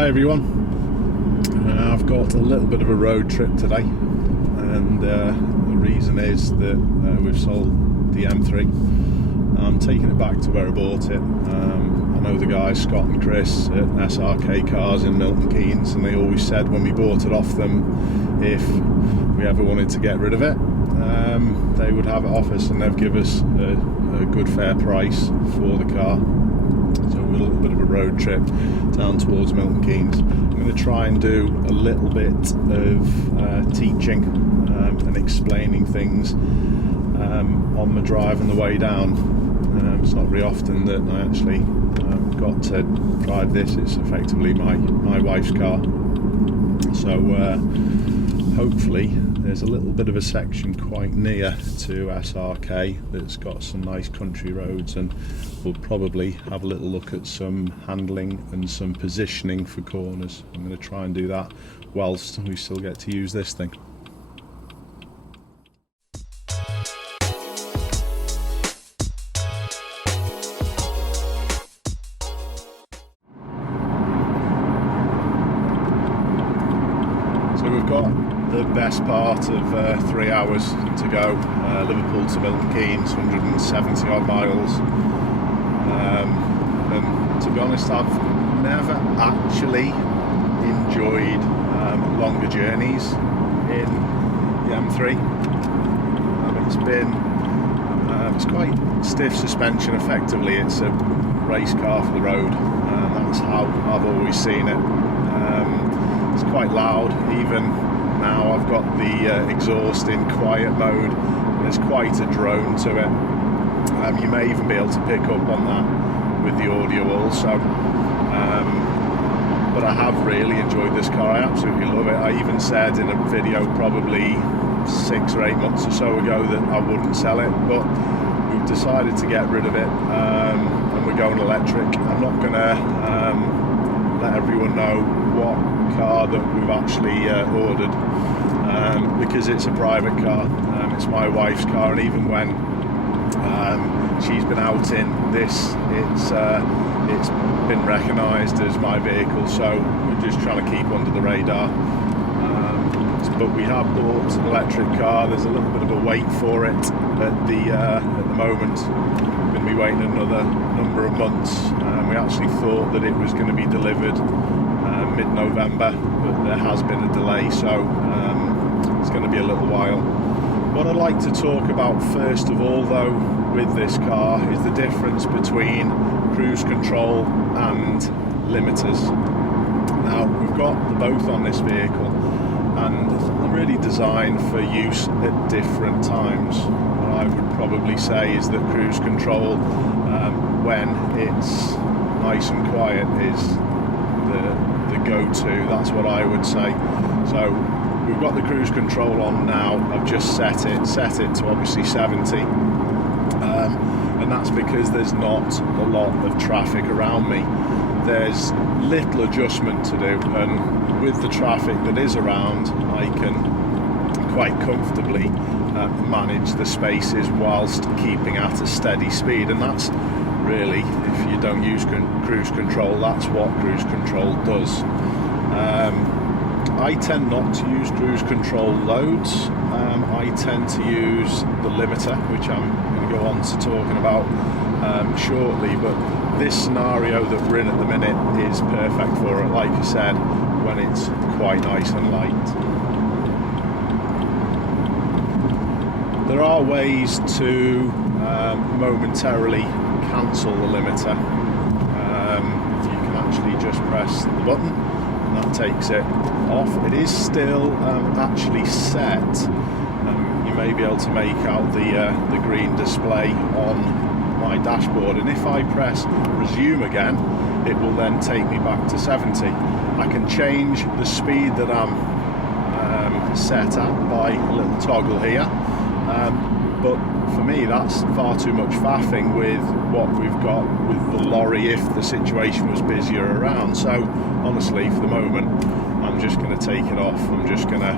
Hi everyone, I've got a little bit of a road trip today, and the reason is that we've sold the M3. I'm taking it back to where I bought it. I know the guys Scott and Chris at SRK Cars in Milton Keynes, and they always said when we bought it off them, if we ever wanted to get rid of it, they would have it off us, and they've given us a good fair price for the car. So a little bit of a road trip down towards Milton Keynes. I'm going to try and do a little bit of teaching and explaining things on the drive on the way down. It's not very often that I actually got to drive this. It's effectively my wife's car. So hopefully there's a little bit of a section quite near to SRK that's got some nice country roads, and we'll probably have a little look at some handling and some positioning for corners. I'm going to try and do that whilst we still get to use this thing. So we've got the best part of 3 hours to go. Liverpool to Milton Keynes, 170 odd miles. And to be honest, I've never actually enjoyed longer journeys in the M3. It's quite stiff suspension effectively. It's a race car for the road. That's how I've always seen it. It's quite loud. Even now I've got the exhaust in quiet mode, and there's quite a drone to it. You may even be able to pick up on that with the audio also. But I have really enjoyed this car. I absolutely love it. I even said in a video probably 6 or 8 months or so ago that I wouldn't sell it, but we've decided to get rid of it, and we're going electric. I'm not going to let everyone know what car that we've actually ordered, because it's a private car. It's my wife's car, and even when she's been out in this, it's been recognised as my vehicle, so we're just trying to keep under the radar. But we have bought an electric car. There's a little bit of a wait for it at the moment. We're going to be waiting another number of months. We actually thought that it was going to be delivered mid-November, but there has been a delay, so it's going to be a little while. What I'd like to talk about first of all, though, with this car is the difference between cruise control and limiters. Now, we've got the both on this vehicle, and they're really designed for use at different times. What I would probably say is that cruise control, when it's nice and quiet, is the go-to. That's what I would say. So we've got the cruise control on now. I've just set it to obviously 70, and that's because there's not a lot of traffic around me. There's little adjustment to do, and with the traffic that is around, I can quite comfortably manage the spaces whilst keeping at a steady speed, and that's really, if you don't use cruise control, that's what cruise control does. I tend not to use cruise control loads. I tend to use the limiter, which I'm going to go on to talking about shortly, but this scenario that we're in at the minute is perfect for it, like I said, when it's quite nice and light. There are ways to momentarily cancel the limiter. You can actually just press the button and that takes it off. It is still actually set. You may be able to make out the green display on my dashboard, and if I press resume again, it will then take me back to 70. I can change the speed that I'm set at by a little toggle here, but for me that's far too much faffing with what we've got with the lorry if the situation was busier around. So honestly, for the moment, I'm just going to take it off. I'm just going to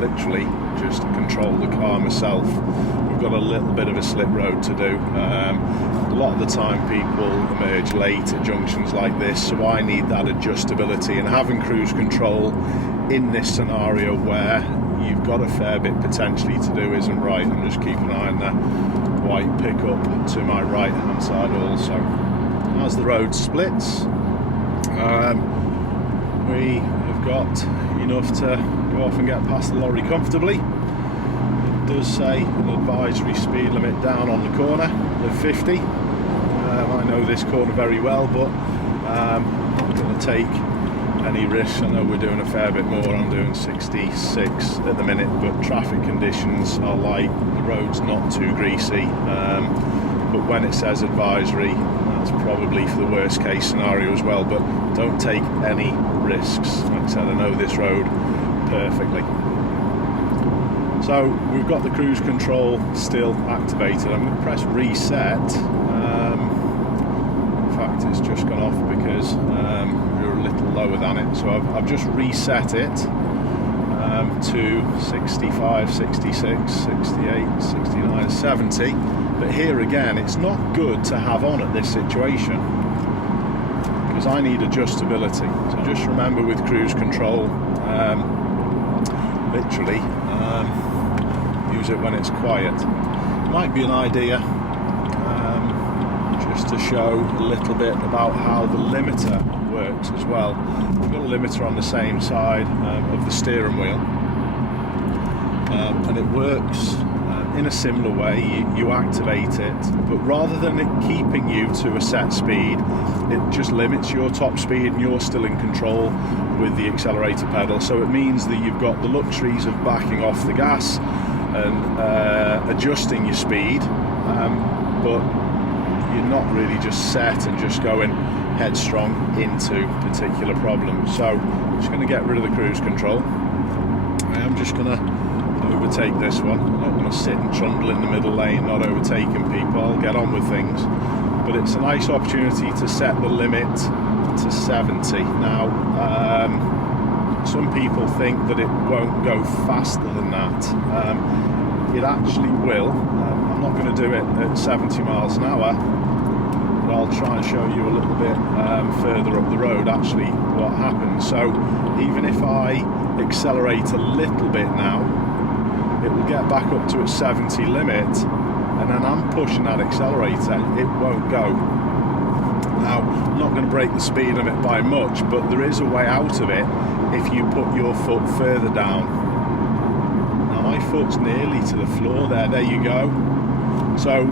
literally just control the car myself. We've you've got a little bit of a slip road to do. A lot of the time people emerge late at junctions like this, so I need that adjustability, and having cruise control in this scenario where you've got a fair bit potentially to do isn't right. I'm just keeping an eye on the white pickup to my right hand side also. As the road splits, we have got enough to go off and get past the lorry comfortably. It does say an advisory speed limit down on the corner of 50. I know this corner very well, but I'm not going to take any risks. I know we're doing a fair bit more. I'm doing 66 at the minute, but traffic conditions are light, the road's not too greasy, but when it says advisory, that's probably for the worst case scenario as well. But don't take any risks. Like I said, I know this road perfectly. So we've got the cruise control still activated. I'm going to press reset. In fact, it's just gone off because we're a little lower than it. So I've just reset it to 65, 66, 68, 69, 70. But here again, it's not good to have on at this situation because I need adjustability. So just remember with cruise control, literally use it when it's quiet. Might be an idea just to show a little bit about how the limiter works as well. We've got a limiter on the same side of the steering wheel, and it works in a similar way. You activate it, but rather than it keeping you to a set speed, it just limits your top speed and you're still in control with the accelerator pedal. So it means that you've got the luxuries of backing off the gas and adjusting your speed, but you're not really just set and just going headstrong into particular problems. So I'm just going to get rid of the cruise control. I am just going to overtake this one. I'm not going to sit and trundle in the middle lane, not overtaking people. I'll get on with things. But it's a nice opportunity to set the limit to 70. Now, some people think that it won't go faster than that. It actually will. I'm not going to do it at 70 miles an hour, but I'll try and show you a little bit further up the road actually what happens. So even if I accelerate a little bit now, it will get back up to a 70 limit, and then I'm pushing that accelerator, it won't go. Now, I'm not going to break the speed limit by much, but there is a way out of it if you put your foot further down. Now my foot's nearly to the floor there you go. So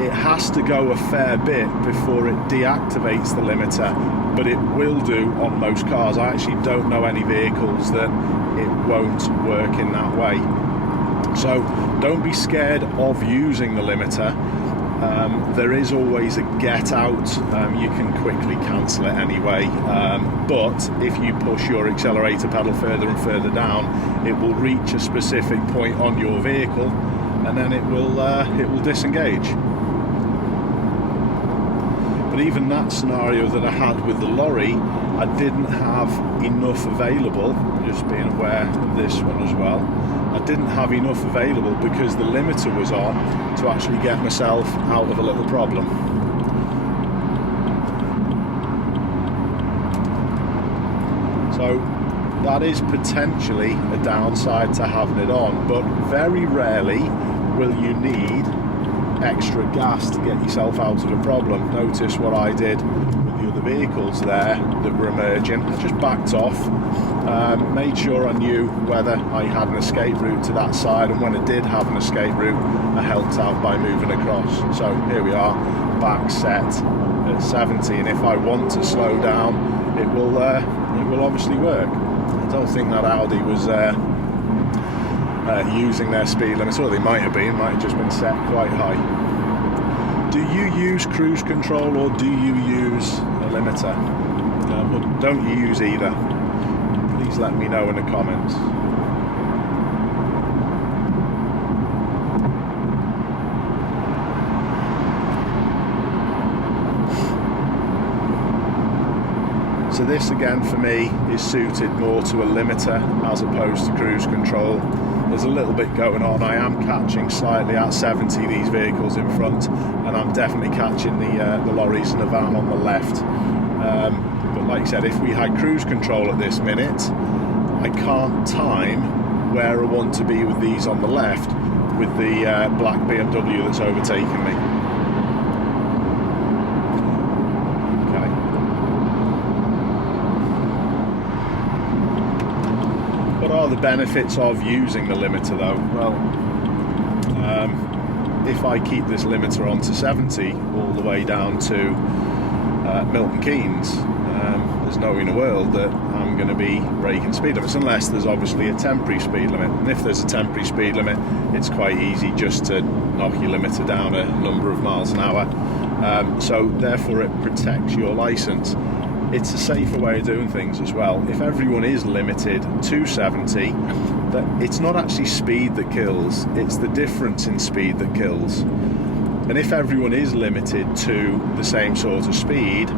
it has to go a fair bit before it deactivates the limiter, but it will do on most cars. I actually don't know any vehicles that it won't work in that way. So don't be scared of using the limiter. There is always a get out. You can quickly cancel it anyway, but if you push your accelerator pedal further and further down, it will reach a specific point on your vehicle and then it will disengage. But even that scenario that I had with the lorry, I didn't have enough available, just being aware of this one as well. I didn't have enough available because the limiter was on to actually get myself out of a little problem. So that is potentially a downside to having it on, but very rarely will you need extra gas to get yourself out of a problem. Notice what I did with the other vehicles there that were emerging. I just backed off, made sure I knew whether I had an escape route to that side, and when I did have an escape route, I helped out by moving across. So here we are, back set at 70, and if I want to slow down, it will obviously work. I don't think that Audi was using their speed limit, or they might have just been set quite high. Do you use cruise control or do you use a limiter? Or don't you use either? Please let me know in the comments. So this again for me is suited more to a limiter as opposed to cruise control. there's a little bit going on. I am catching slightly at 70 these vehicles in front, and I'm definitely catching the lorries and the van on the left. But like I said, if we had cruise control at this minute, I can't time where I want to be with these on the left with the black BMW that's overtaking me. What are the benefits of using the limiter though? Well, if I keep this limiter on to 70 all the way down to Milton Keynes, there's no in the world that I'm going to be breaking speed limits, unless there's obviously a temporary speed limit. And if there's a temporary speed limit, it's quite easy just to knock your limiter down a number of miles an hour. So therefore it protects your license. It's a safer way of doing things as well. If everyone is limited to 70, that it's not actually speed that kills, it's the difference in speed that kills. And if everyone is limited to the same sort of speed,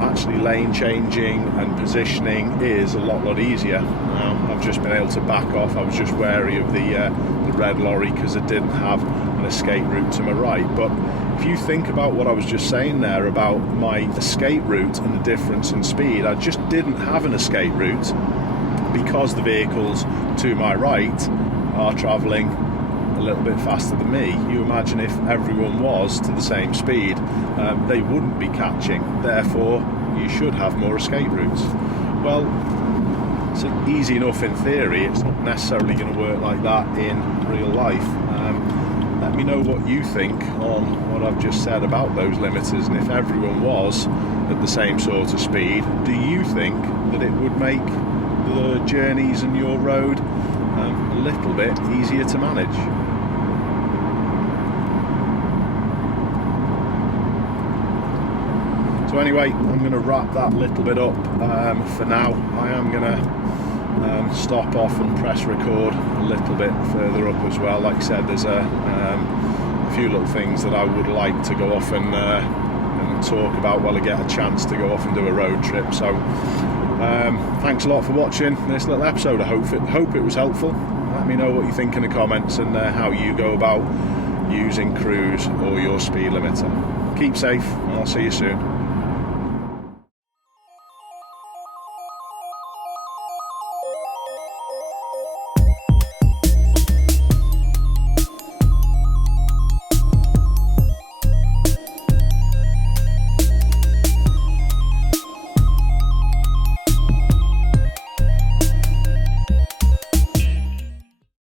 actually lane changing and positioning is a lot easier. I've just been able to back off. I was just wary of the red lorry because it didn't have an escape route to my right. But if you think about what I was just saying there about my escape route and the difference in speed, I just didn't have an escape route because the vehicles to my right are travelling a little bit faster than me. You imagine if everyone was to the same speed, they wouldn't be catching. Therefore, you should have more escape routes. Well, it's easy enough in theory. It's not necessarily going to work like that in real life. Let me know what you think on what I've just said about those limiters, and if everyone was at the same sort of speed, do you think that it would make the journeys in your road a little bit easier to manage? So anyway, I'm going to wrap that little bit up for now. I am going to stop off and press record a little bit further up as well. Like I said, there's a few little things that I would like to go off and talk about while I get a chance to go off and do a road trip. So thanks a lot for watching this little episode. I hope it was helpful. Let me know what you think in the comments and how you go about using cruise or your speed limiter. Keep safe, and I'll see you soon.